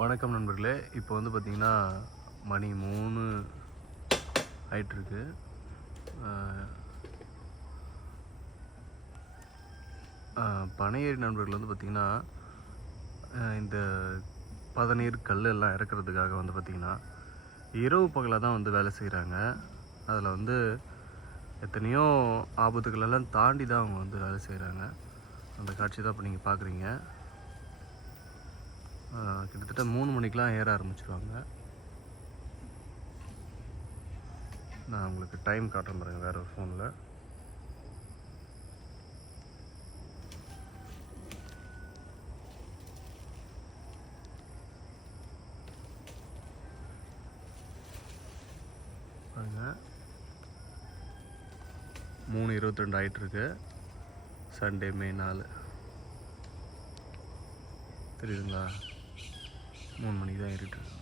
வணக்கம் நண்பர்களே. இப்போ வந்து பார்த்திங்கன்னா மணி 3 ஆயிட்டுருக்கு. பனையேறி நண்பர்கள் வந்து பார்த்திங்கன்னா இந்த பதநீர் கல் எல்லாம் இறக்குறதுக்காக வந்து பார்த்திங்கன்னா இரவு பகலாக தான் வந்து வேலை செய்கிறாங்க. அதில் வந்து எத்தனையோ ஆபத்துகளெல்லாம் தாண்டி தான் அவங்க வந்து வேலை செய்கிறாங்க. அந்த காட்சி தான் இப்போ நீங்கள் பார்க்குறீங்க. கிட்டத்தட்ட 3 மணிக்கெலாம் ஏற ஆரம்பிச்சிருவாங்க. நான் உங்களுக்கு டைம் காட்டுறேன் பாருங்கள் வேறு ஒரு ஃபோனில். பாருங்கள் 3:22 ஆகிட்டுருக்கு. சண்டே மே 4 தெரியுதுங்களா? 3 மணிக்கு தான் ஏறிட்டுருக்கு.